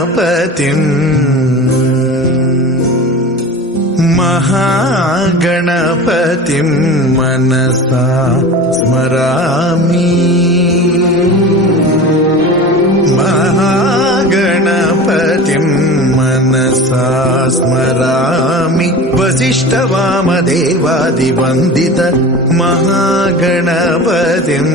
महागणपतिम् महागणपतिम् मनसा स्मरामि महागणपतिम् मनसा स्मरामि वसिष्ठवामदेवादिवन्दित महागणपतिम्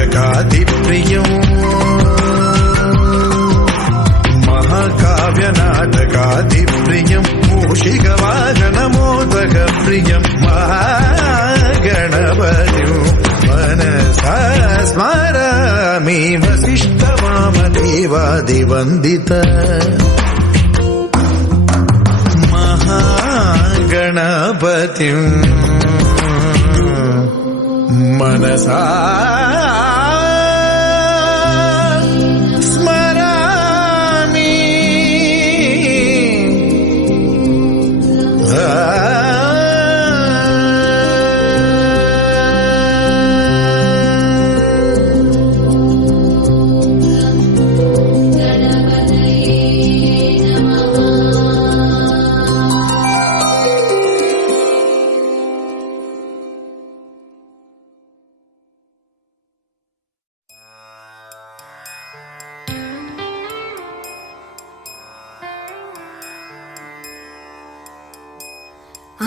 महाकाव्यनाटकादिप्रियम् महाकाव्यनाटकादिप्रियम् मूषिकवाहनमोदकप्रियम् महागणपतिम् मनसा स्मरामि वसिष्ठवामदेवादिवन्दित महागणपतिम् मनसा स्मरामि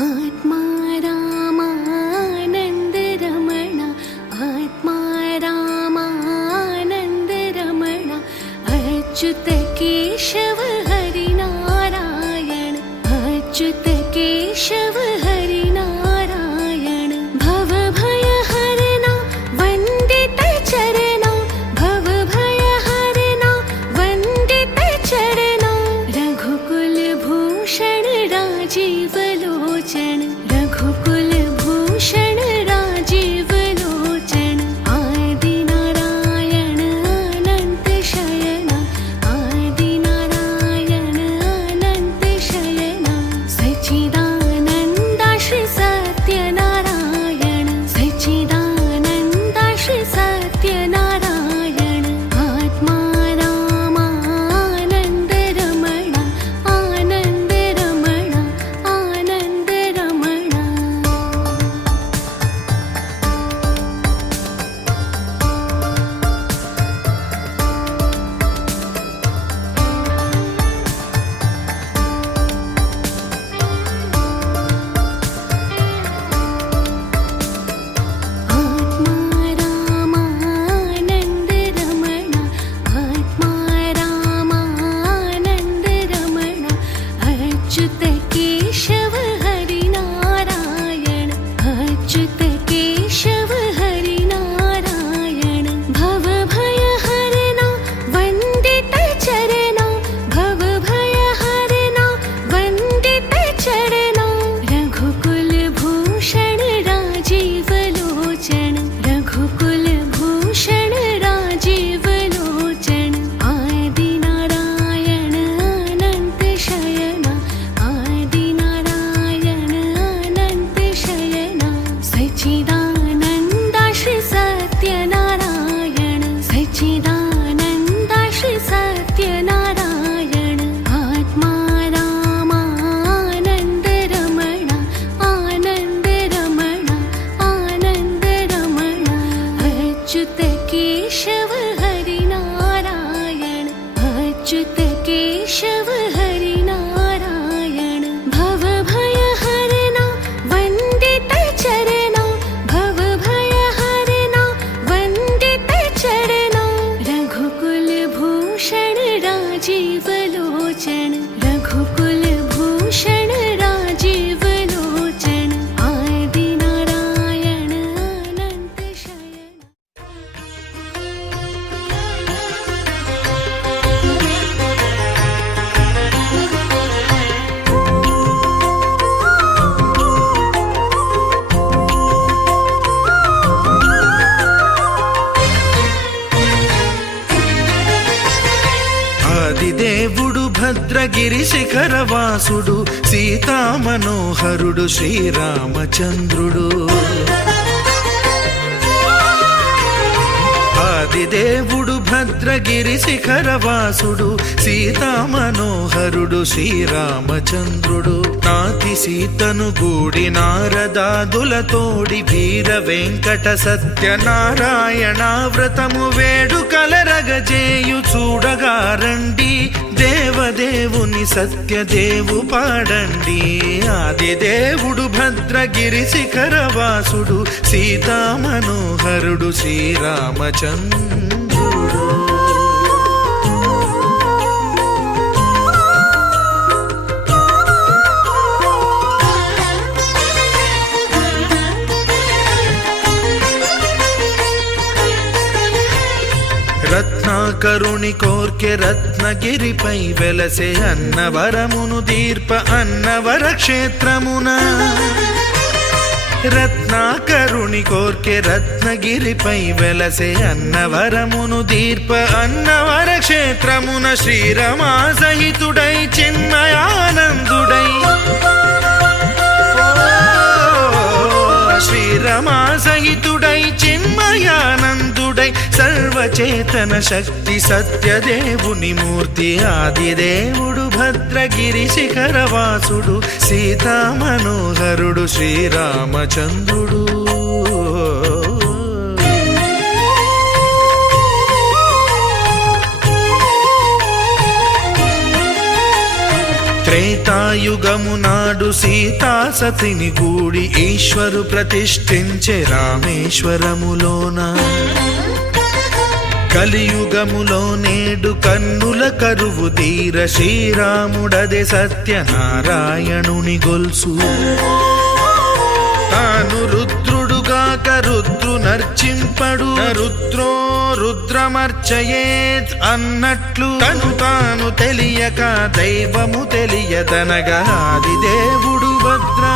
आत्मा रामानन्द रमण आत्मा रामानन्द रमण अच्युत केशव हरिनारायण अच्युत केशव हरिनारायण भवभय हरना वन्दित चरणा भवभय हरना वन्दित चरणा रघुकुल भूषण राजीव रघुकुल भूषण राजीव लोचन आदिनारायण अनंत शयन आदिनारायण अच्युत केशव हरि नारायण भव भय हरना वन्दित चरणा भव भय हरना वन्दित चरणा रघुकुल भूषण राजीव लोचन रघुकुल भूषण राजीव लोचन आदि नारायण अनंत शयन। ఆదిదేవుడు భద్రగిరి శిఖరవాసుడు సీతా మనోహరుడు శ్రీరామచంద్రుడు. ఆదిదేవుడు భద్రగిరి శిఖరవాసుడు సీతా మనోహరుడు శ్రీరామచంద్రుడు. నాతి సీతను గూడి నారదాదులతోడి వీర వెంకట సత్యనారాయణ వ్రతము వేడుకలరగజేయు చూడగా రండి దేవదేవుని సత్యదేవు పాడండి. ఆదిదేవుడు భద్రగిరి శిఖరవాసుడు సీతా మనోహరుడు శ్రీరామచంద్రుడు. రత్నాకరుని కోర్కె రత్నగిరిపై వెలసే అన్నవరమును దీర్ప అన్నవర క్షేత్రమున. రత్నాకరుని కోర్కె రత్నగిరిపై వెలసే అన్నవరమును దీర్ప అన్నవర క్షేత్రమున శ్రీరమా సహితుడై చిన్మయానందుడై శ్రీరమా సహితుడై చిన్మయానందుడై సర్వచేతన శక్తి సత్యదేవుని మూర్తి ఆదిదేవుడు భద్రగిరి శిఖరవాసుడు సీతా మనోహరుడు శ్రీరామచంద్రుడు. త్రేతాయుగము నాడు సీతా సతిని గూడి ఈశ్వరు ప్రతిష్ఠించే రామేశ్వరములోన. కలియుగములో నేడు కన్నుల కరువు తీర శ్రీరాముడదే సత్యనారాయణుని గొల్సు. తాను రుద్రుడుగాక రుద్రు నర్చింపడు రుద్రో రుద్రమర్చయేత్ అన్నట్లు తను తాను తెలియక దైవము తెలియదనగా ఆదిదేవుడు భద్రా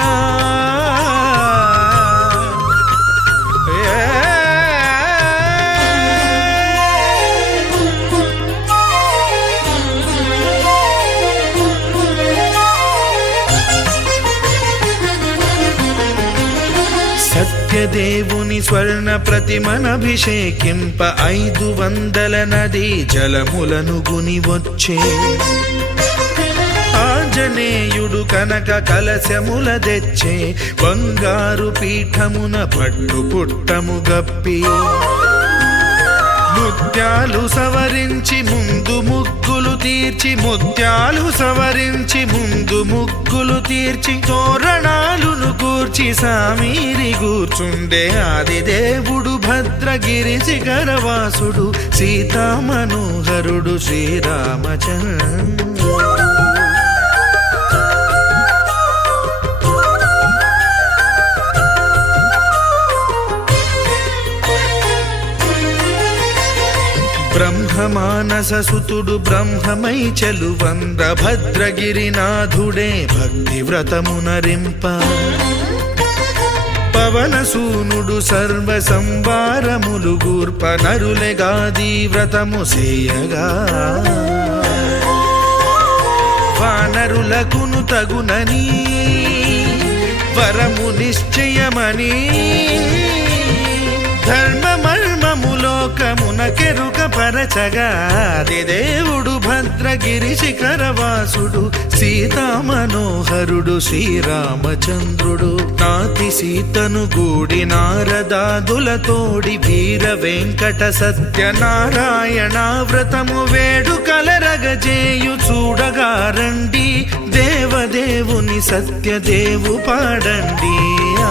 సత్యదేవుని స్వర్ణ ప్రతిమనభిషేకింప 500 నదీ జలములను గుని వచ్చే. ఆంజనేయుడు కనక కలశముల తెచ్చే బంగారు పీఠమున పట్టు పుట్టము గప్పి. ముత్యాలు సవరించి ముందు ముగ్గులు తీర్చి ముత్యాలు సవరించి ముందు ముగ్గులు తీర్చి తోరణాలును కూర్చి సామీరి కూర్చుండే ఆదిదేవుడు భద్రగిరి శిఖరవాసుడు సీతా మనోహరుడు శ్రీరామచంద్రుడు. బ్రహ్మమానస సుతుడు బ్రహ్మమై చెలువంద్ర భద్రగిరినాథుడే భక్తి వ్రతమునరింప. పవనసూనుడు సర్వ సంవారములు గూర్ప నరులెగాది వ్రతము సేయగా. వానరులకును తగునని వరము నిశ్చయమని ధర్మమర్మములోకమునకెరుక పరచగా ఆదిదేవుడు భద్రగిరి శిఖరవాసుడు సీతా మనోహరుడు శ్రీరామచంద్రుడు. నాతి సీతను గూడి నారదాదులతోడి వీర వెంకట సత్యనారాయణ వ్రతము వేడుకలరగజే సత్యదేవు పాడండి.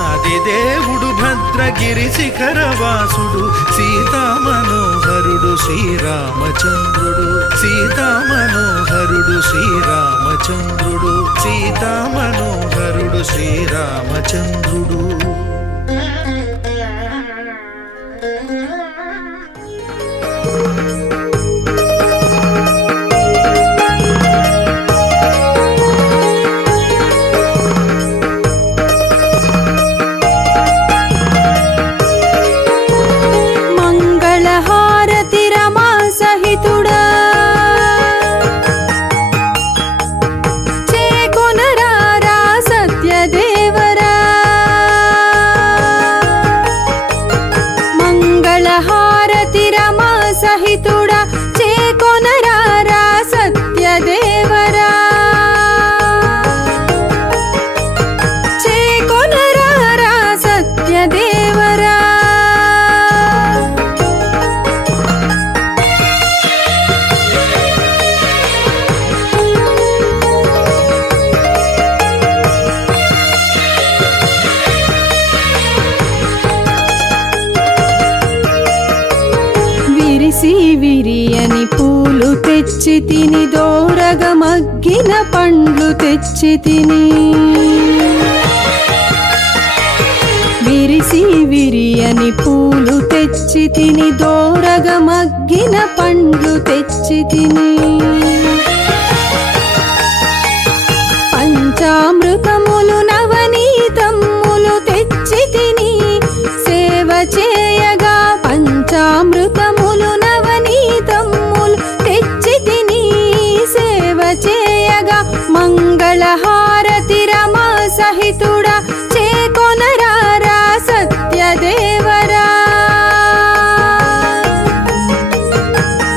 ఆదిదేవుడు భద్రగిరి శిఖరవాసుడు సీతామనోహరుడు శ్రీరామచంద్రుడు. సీతామనోహరుడు శ్రీరామచంద్రుడు. సీతామనోహరుడు శ్రీరామచంద్రుడు. విరియని పూలు తెచ్చి తిని దోరగ మగ్గిన పండ్లు తెచ్చి తిని. విరిసి విరియని పూలు తెచ్చి తిని దోరగ మగ్గిన పండ్లు తెచ్చి తిని. పంచామృతములు నవనీతములు తెచ్చి తిని సేవ చేయగా. పంచామృతములు నవనీతములు తెచ్చి తిని సేవ చేయగా. మంగళహారతి రమా సహితుడా చేకొనరారా సత్యదేవరా.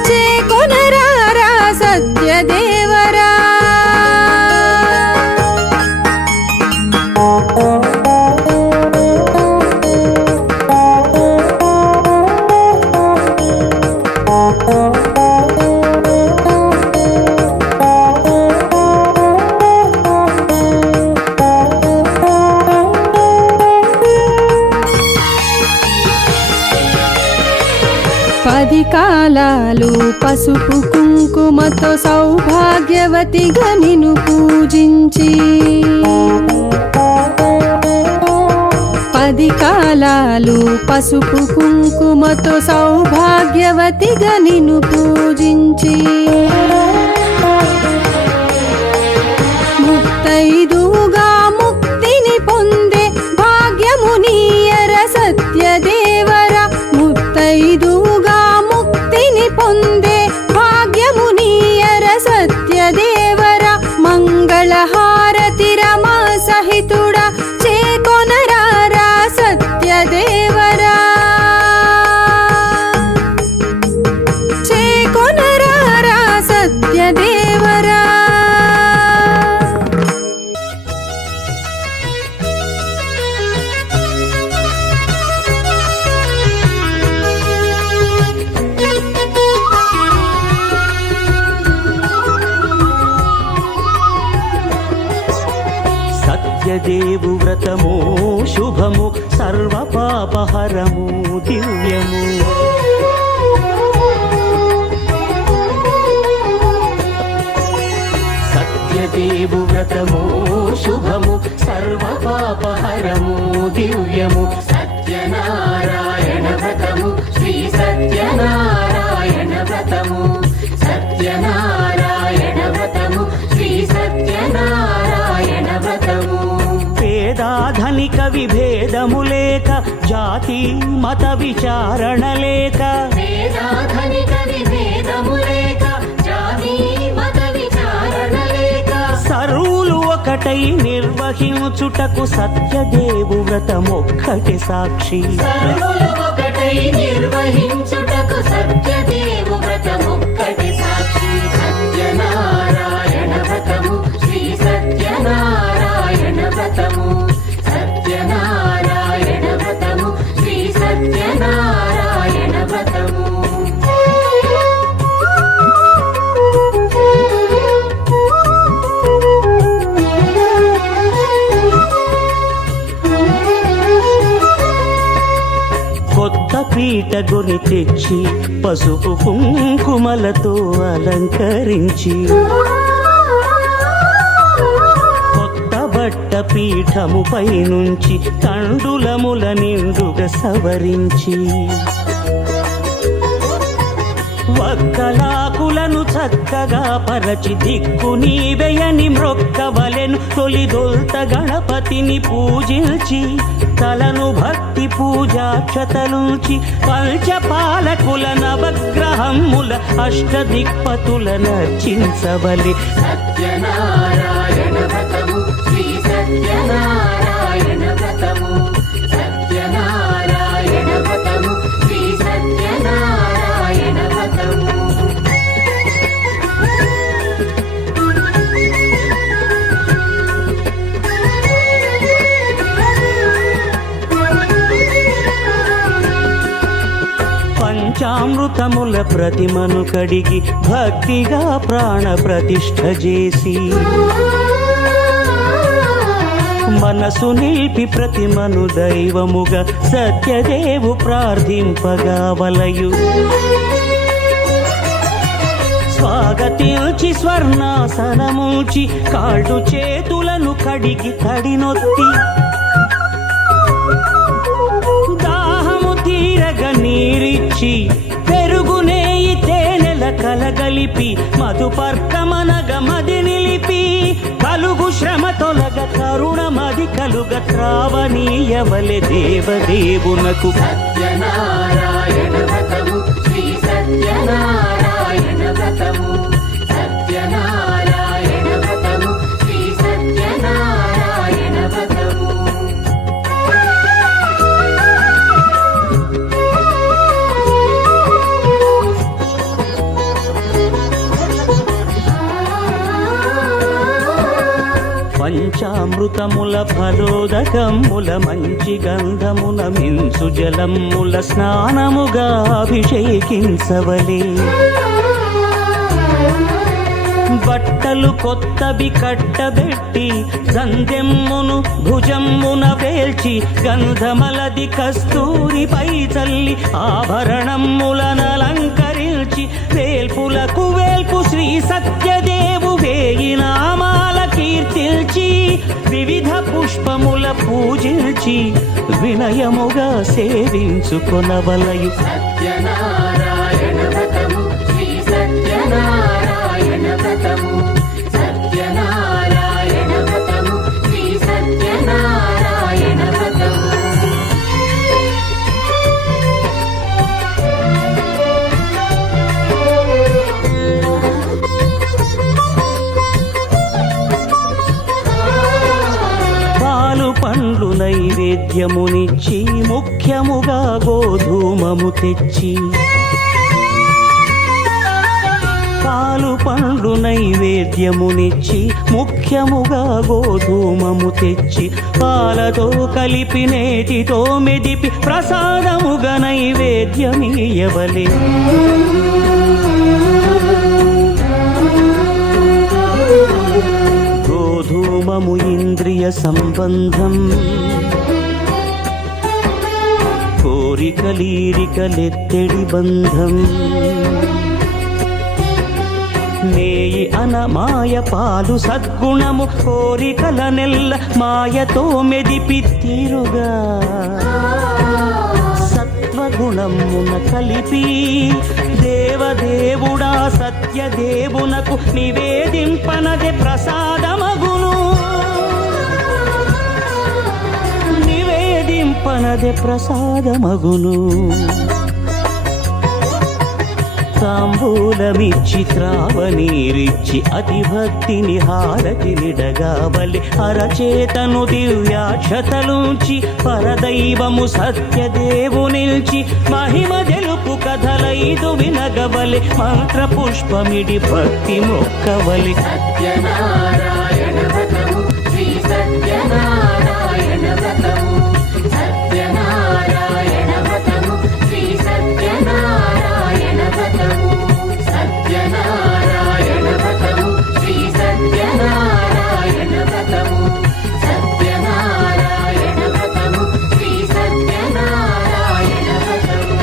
చేకొనరారా సత్యదేవరా. పది కాలాలు పసుపు కుంకుమతో సౌభాగ్యవతిగా నిన్ను పూజించి. పది కాలాలు పసుపు కుంకుమతో సౌభాగ్యవతిగా నిన్ను పూజించి. ముత్తైదుగా ముక్తిని పొందే భాగ్యము నీయర సత్యదేవరా. ముత్తైదుగా ముక్తిని పొందే భాగ్యము నీయర సత్యదేవరా. మంగళహారతి రమా సహితుడా చేకొనరారా సత్యదేవరా. చేకొనరారా సత్యదేవరా. సత్యదేవు వ్రతము శుభము సర్వపాపహరము దివ్యము. సత్యదేవు వ్రతము శుభము సర్వపాపహరము దివ్యము. సత్యనారాయణ వ్రతము శ్రీ సత్యనారాయణ వ్రతము. సత్యనారాయణ వ్రతము శ్రీ సత్యనారాయణ వ్రతము. పేదాధనిక విభేదము లేక జాతి మత విచారణ లేక. పేదాధనిక విభేదము లేక జాతి మత విచారణ లేక. సర్వులు ఒకటై నిర్వహించుటకు సత్యదేవు వ్రతమొక్కటి సాక్షి. సర్వులు ఒకటై నిర్వహించుటకు సత్యదేవు వ్రతమొక్కటి సాక్షి. సత్యనారాయణ వ్రతము శ్రీ సత్యనారాయణ వ్రతము. సత్యనారాయణ వ్రతము శ్రీ సత్యనారాయణ వ్రతము. పీటగొని తెచ్చి పసుపు కుంకుమలతో అలంకరించి కొత్త బట్ట పీఠముపై నుంచి తండులముల నిండుగా సవరించి వక్కలాకులను చక్కగా పరచి దిక్కు నీవెయని మ్రొక్కవలెను తొలిదొల్త గణపతిని పూజించి తలను భక్తి పూజాక్షతలుంచి పంచపాలకుల నవగ్రహముల అష్టదిక్పతుల నర్చించవలె. సత్యనారాయణ వ్రతము శ్రీ సత్యనారాయణ వ్రతము సత్యనారాయణ వ్రతము శ్రీ సత్యనారాయణ వ్రతము. పంచామృతముల ప్రతిమను కడిగి భక్తిగా ప్రాణ ప్రతిష్ఠ చేసి మనసు నిలిపి ప్రతిమను దైవముగా సత్యదేవు ప్రార్థింపగా వలయు. స్వాగతించి స్వర్ణాసనముంచి కాళ్ళు చేతులను కడిగి తడినొత్తి దాహము తీరగ నీరిచ్చి పెరుగునేయి తేనెల కలగలిపి మధుపర్కమనగ మది నిలిపి కలుగు శ్రమ తొలగ కరుణ మది కలుగ త్రావనీయవలె దేవదేవునకు. సత్యనారాయణ వ్రతము శ్రీ సత్యనారాయణ వ్రతము సత్యనారాయణ వ్రతము శ్రీ సత్యనారాయణ వ్రతము. పంచామృతముల ఫలోదకముల మంచి గంధమున మించు జలముల స్నానముగా అభిషేకించవలే. బట్టలు కొత్తవి కట్టబెట్టి సందెమ్మును భుజమ్మున వేల్చి గంధమలది కస్తూరిపై చల్లి ఆభరణములనలంకరించి వేల్పులకు వేల్పు శ్రీ సత్యదేవు వేయి నామాల కీర్తిల్చి వివిధ పుష్పముల పూజించి వినయముగా సేవించుకొనవలయు. సత్యనారాయణ వ్రతము శ్రీ సత్యనారాయణ వ్రతము సత్యనారాయణ వ్రతము శ్రీ సత్యనారాయణ వ్రతము. పాలు పండ్లు నైవేద్యమునిచ్చి ముఖ్యముగా గోధూమము తెచ్చి పాలు పండ్లు నైవేద్యమునిచ్చి ముఖ్యముగా గోధూమము తెచ్చి పాలతో కలిపి నేతితో మెదిపి ప్రసాదముగా నైవేద్యమీయవలే. గోధూమము ఇంద్రియ సంబంధం కోరికలీరికలెత్తెడి బంధం నేయి అనమాయ పాలు సద్గుణము కోరికల నెల్ల మాయతో మెదిపి తీరుగా సత్వగుణమున కలిపి దేవదేవుడా సత్యదేవునకు నివేదింపనదే ప్రసాదమగును. నివేదింపనదే ప్రసాదమగును. తాంబూలమిచ్చి త్రావనీరిచ్చి అతిభక్తిని హారతి నిడగావలి అరచేతను దివ్యాక్షతలుంచి పరదైవము సత్యదేవు నిల్చి మహిమ తెలుపు కథలైదు వినగవలి మంత్ర పుష్పమిడి భక్తి మొక్కవలి. సత్యనారాయణ వ్రతము శ్రీ సత్యనారాయణ వ్రతము సత్యనారాయణ వ్రతము శ్రీ సత్యనారాయణ వ్రతము సత్యనారాయణ వ్రతము శ్రీ సత్యనారాయణ వ్రతము సత్యనారాయణ వ్రతము శ్రీ సత్యనారాయణ వ్రతము.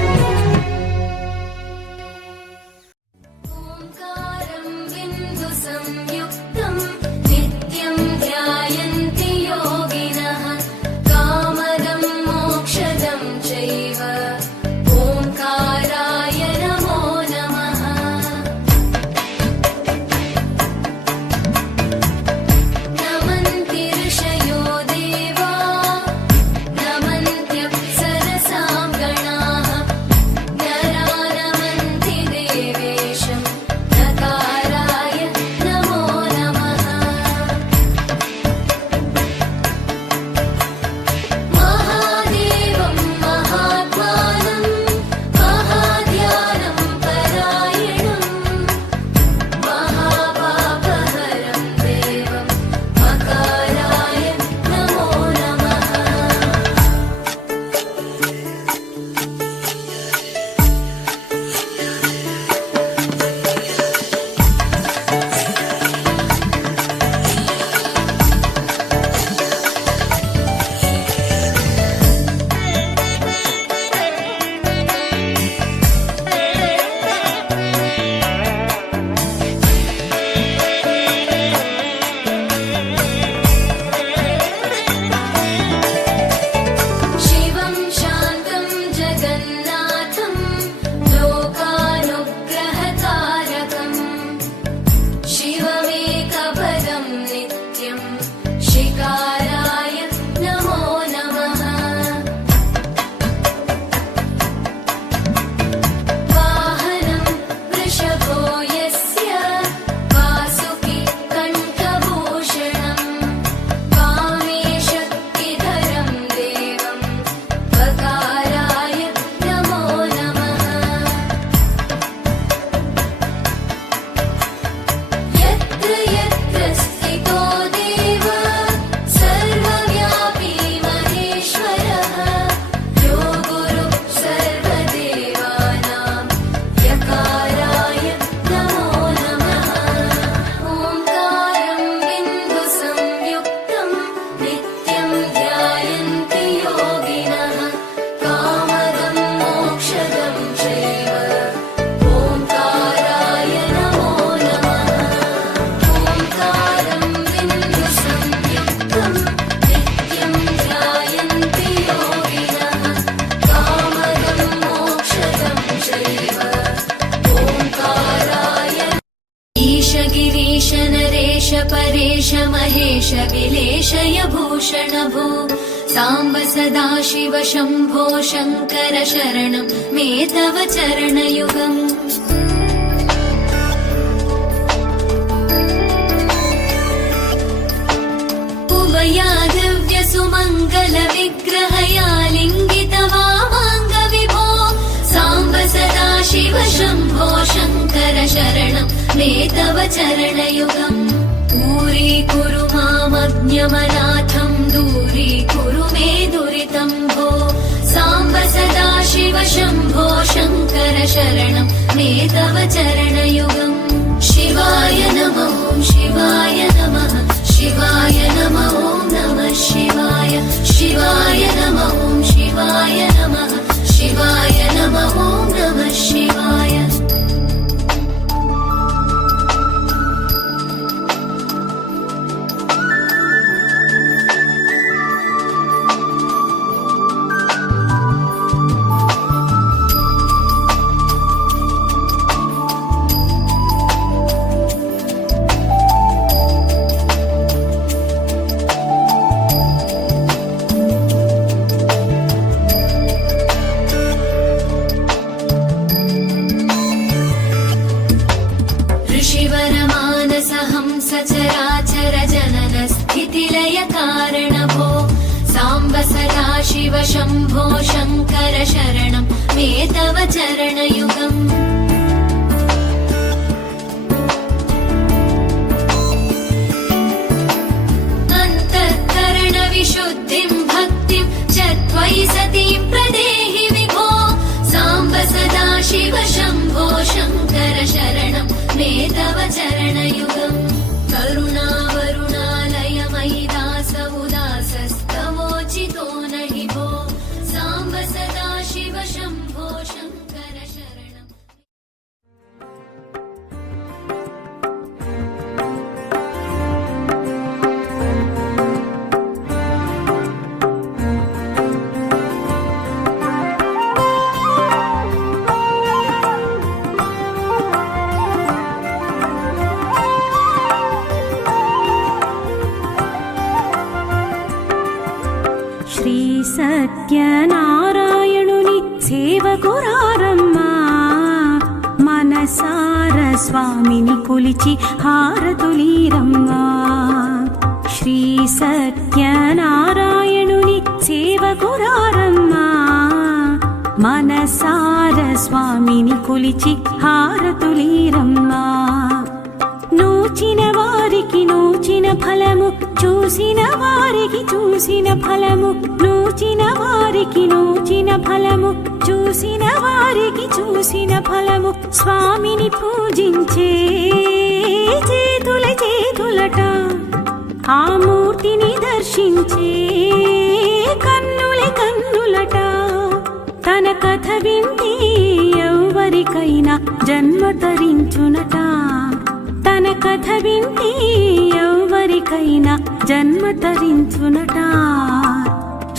गिरीश नरेश परेश महेश विलेशय भूषण भो साम्ब सदा शिव शम्भो शङ्कर शरणं मे तव चरणयुगम् उभया दिव्य सुमङ्गल विग्रहया लिङ्गित वामाङ्ग विभो साम्ब सदा शिव शम्भो शङ्कर शरणं मे तव चरणयुगम् दूरीकुरु मामज्ञमनाथं दूरीकुरु मे दुरितं भो साम्ब सदा शिव शम्भो शङ्कर शरणं मे तव चरणयुगम् शिवाय नमः शिवाय नमः शिवाय नमः ॐ नमः शिवाय शिवाय नमः ॐ शिवाय नमः शिवाय नमः ॐ नमः शिवाय सचराचर जनन स्थितिलय कारण भो साम्ब सदा शिव शम्भो शङ्कर शरणं मे तव चरणयुगम् अन्तःकरण विशुद्धिं भक्तिं च त्वयि सतीं प्रदेहि विभो साम्ब सदा शिव शम्भो शङ्कर शरणं मे तव चरणयुगम् करुणावरुणालयमयि दास उदासस्तवोचितो नहि भो साम्ब सदा शिव शम्भो शङ्कर शरणम् శ్రీ సత్యనారాయణుని సేవకురారమ్మా మనసార స్వామిని కొలిచి హారతులీరమ్మా శ్రీ సత్యనారాయణుని సేవకురారమ్మా మనసార స్వామిని కొలిచి హారతులీరమ్మా నూచిన వారికి నూచిన ఫలము చూసిన వారికి చూసిన ఫలము నూచిన వారికి నూచిన ఫలము చూసిన వారికి చూసిన ఫలము స్వామిని పూజించే చేతుల చేతులట ఆ మూర్తిని దర్శించే కన్నుల కన్నులట తన కథ వింటే ఎవరికైనా జన్మ తరించునట తన కథ వింటే ఎవరికైనా జన్మ తరించునట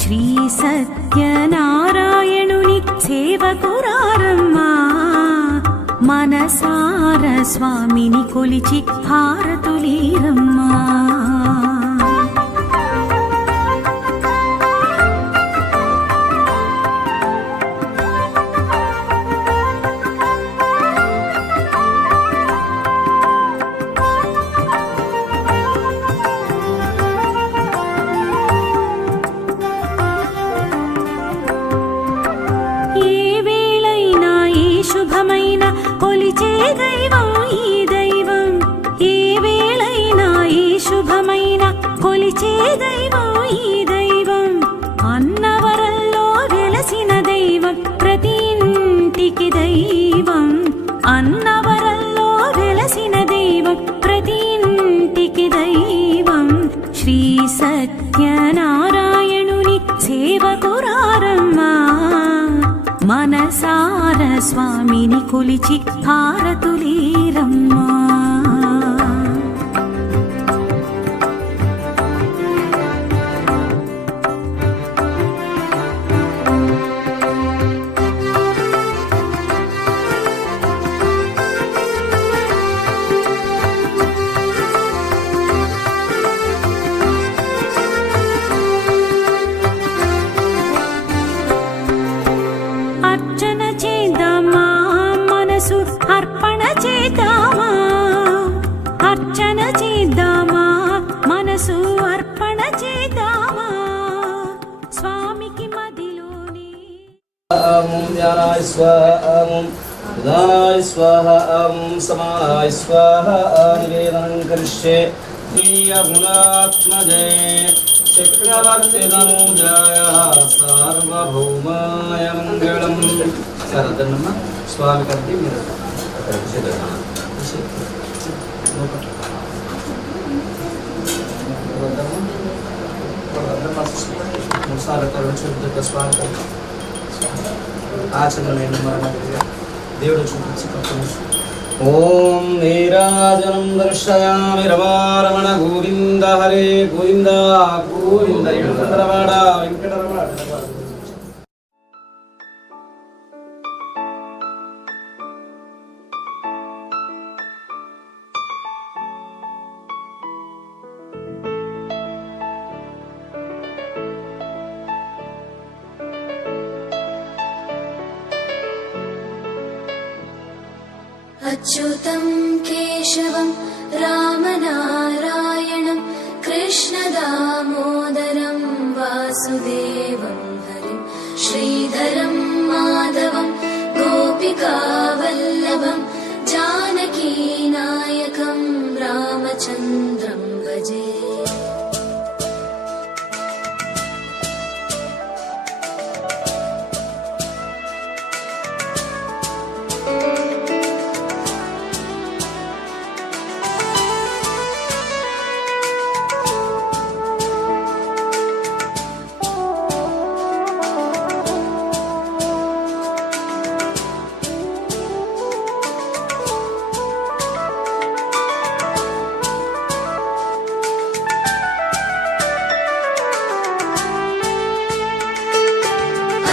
శ్రీ సత్యనారాయణుని సేవకురారమ్మా మనసార స్వామిని కొలిచి హారతులీరమ్మా కొలిచే దైవం ఈ దైవం ఏ వేళైనా ఈ శుభమైన కొలిచే దైవం ఈ దైవం అన్నవరంలో వెలసిన దైవం ప్రతి ఇంటికి దైవం అన్నవరంలో వెలసిన దైవం ప్రతి ఇంటికి దైవం శ్రీ సత్యనారాయణుని సేవకురారమ్మా మనసార స్వామిని కొలిచి హారతులీరమ్మా మనసు అర్పణ చేద్దామా స్వామికి మదిలోని ధ్యానాయ స్వాహ ఉదానాయ స్వాహ సమానాయ స్వాహ నివేదనం కరిష్యే ప్రియగుణాత్మజే చక్రవర్తి తనూజాయ సార్వభౌమాయ మంగళం. సార్ అద్దన్నమ్మ స్వామి కట్టి మీరు స్వామి ఆచరణ దేవుడు చూపించి ఓం నీరాజనం దర్శయామి రమారమణ గోవింద హరే గోవింద గోవింద వెంకటరమణ వెంకటరమణ. अच्युतं केशवं रामनारायणं कृष्णदामोदरं वासुदेवं हरिं श्रीधरं माधवं गोपिकावल्लभं जानकीनायकं रामचन्द्रं भजे.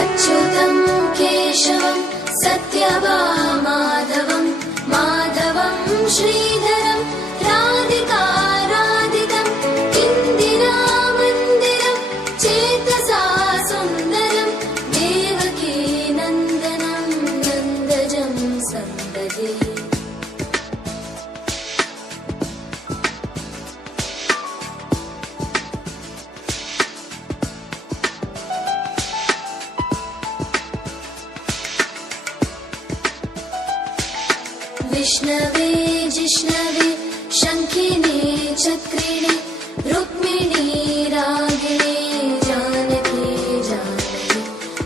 अच्युतं केशवं सत्यभामाधवं माधवं श्रीधरं राधिकाराधितं इन्दिरामन्दिरं चेतसा सुन्दरं देवकी नन्दनं नन्दजं सन्ददे. विष्णवे जिष्णवे शङ्खिने चक्रिणे रुक्मिणी रागिणे जानकी जानकी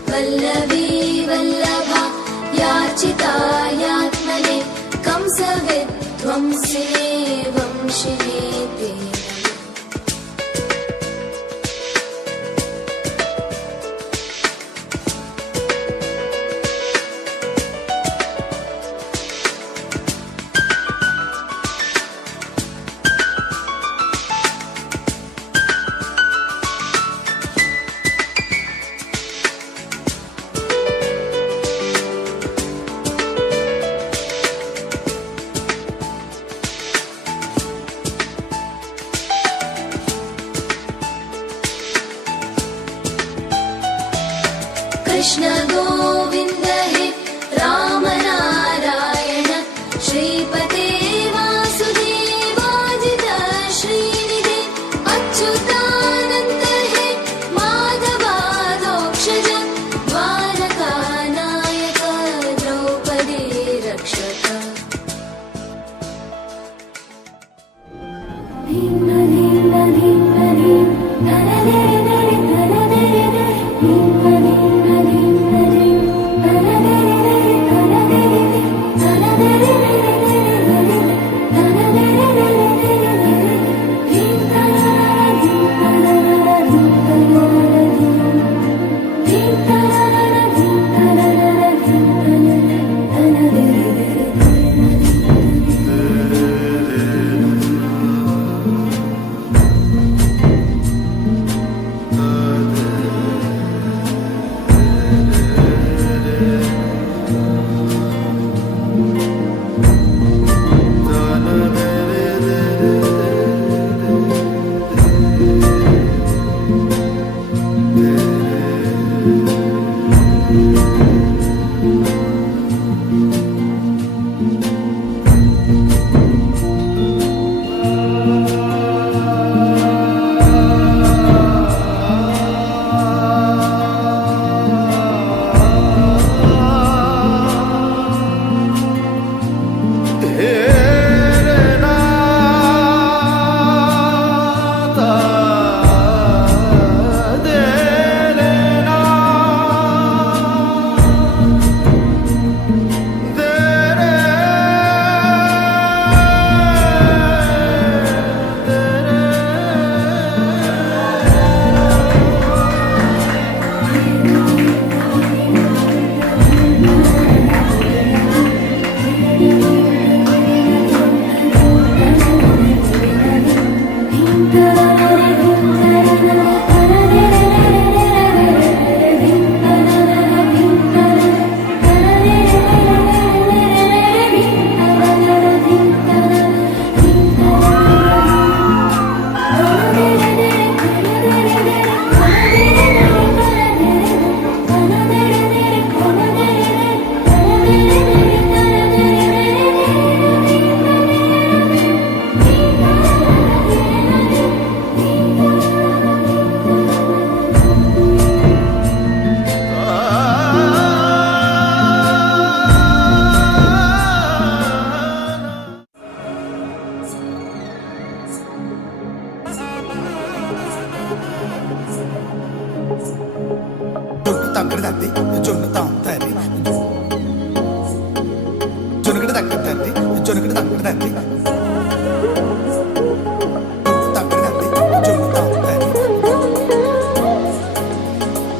वल्लभी वल्लभा याचिता यात्मने कंसविध्वंसिने वंशिने ते नमः. कृष्ण गोविन्द हे राम नारायण श्रीपते वासुदेवाजित श्रीनिधे अच्युतानन्द हे माधवादोक्षज द्वारकानायक द्रौपदी रक्षक. తక్కడ తద్ది జొన్ను తాంతది జొనుకడ తక్కడ తద్ది జొనుకడ తక్కడ తద్ది తక్కడ తద్ది జొన్ను తాంతది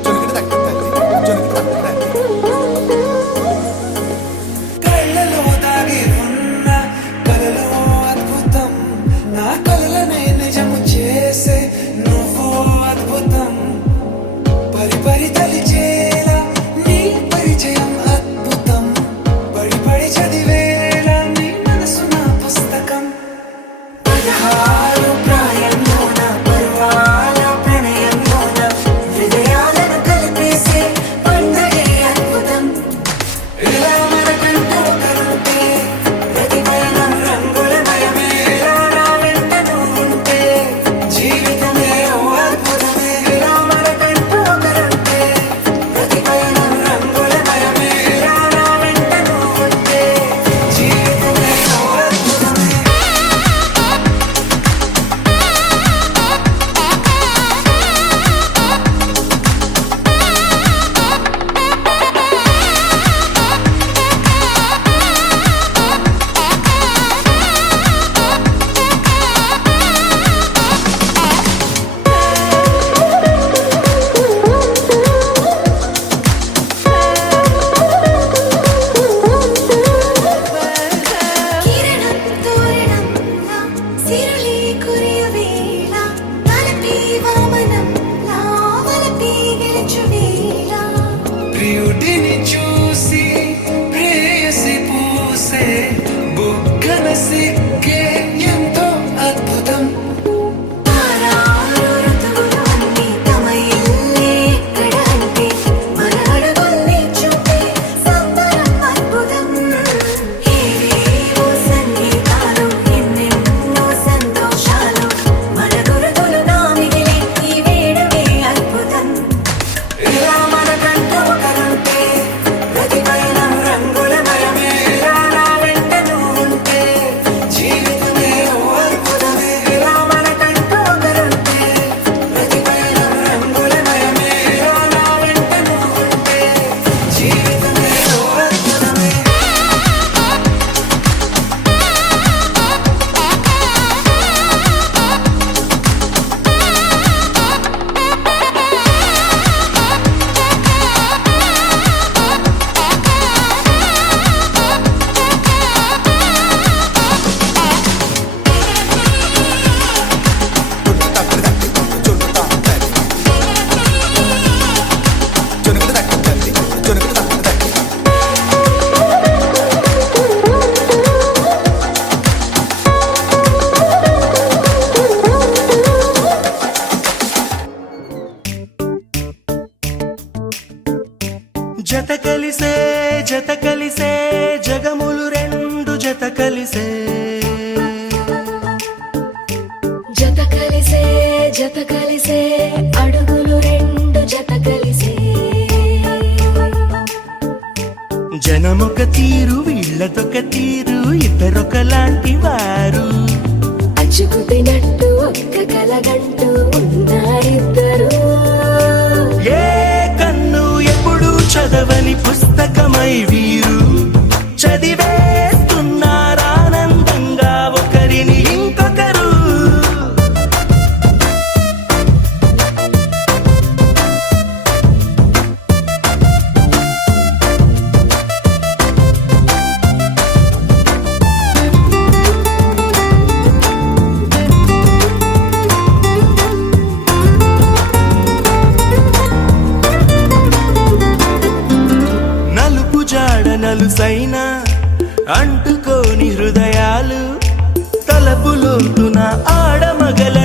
జొనుకడ తక్కడ తద్ది జొనుకడ తక్కడ తద్ది కళ్ళలో దాగి ఉన్న కలలో అద్భుతం నా కలలనే నిజము చేసే నువ్వు అద్భుతం పరిపరి తలిచేలా నీ పరిచయం అద్భుతం పడి పడి చదివేలా నీ మనసు నా పుస్తకం 16 ప్రాయంలోన పర్వాల ప్రణయంలోన హృదయాలను కలిపేసే పండగే అద్భుతం ఇలా మనకంటూ కలుంటే ప్రతి పయనం రంగులమయమే ఇలా నా వెంట నువ్వు ఉంటే జీవితమే ఓ అద్భుతమే ఇలా మనకంటూ కలుంటే ప్రతి పయనం రంగులమయమే ఇలా నా వెంట నువ్వు ఉంటే జీవితమే ఓ అద్భుతమే కిరణం తోరణంలా సిరులి కురియవేళ తలపి వామనంలా వలపి గెలుచువేళ ప్రియుడిని చూసి ప్రేయసి పూసే బుగ్గన సిగ్గే ఎంతో అద్భుతం తారాలు ఋతువులు అన్నీ తమ ఇల్లే ఎక్కడ అంటే మన అడుగుల్ని చూపే సంబరం అద్భుతం ఏవేవో సంగీతాలు ఎన్నెన్నో సంతోషాలు మన గురుతులు నా మిగిలి ఈ వేడుకే అద్భుతం ఇలా మనకంటూ కలుంటే ప్రతి పయనం రంగులమయమే ఇలా నా వెంట నువ్వు ఉంటే జీవితమే ఓ అద్భుతమే ఇలా మనకంటూ కలుంటే ప్రతి పయనం రంగులమయమే ఇలా నా వెంట నువ్వు ఉంటే జీవితమే ఓ అద్భుతమే తక్కడ తద్ది జొన్ను తాంతది జొనుకడ తక్కడ తద్ది జొనుకడ తక్కడ తద్ది జత కలిసే జగములు రెండు జత కలిసే జత కలిసే అడుగులు రెండు జత కలిసే జనమొక తీరు వీళ్ళదొక తీరు ఇద్దరొకలాంటి వారు అచ్చుకుతినట్టు ఒక్క కలగంటూ ఉన్నారిద్దరు ఏ కన్ను ఎప్పుడు చదవని పుస్తకమై వీరు చదివేస్తున్నారానందంగా ఒకరిని ఇంకొకరు నలుపు జాడ నలుసైన అంటుకోని హృదయాలు తలపులోతున ఆడమగల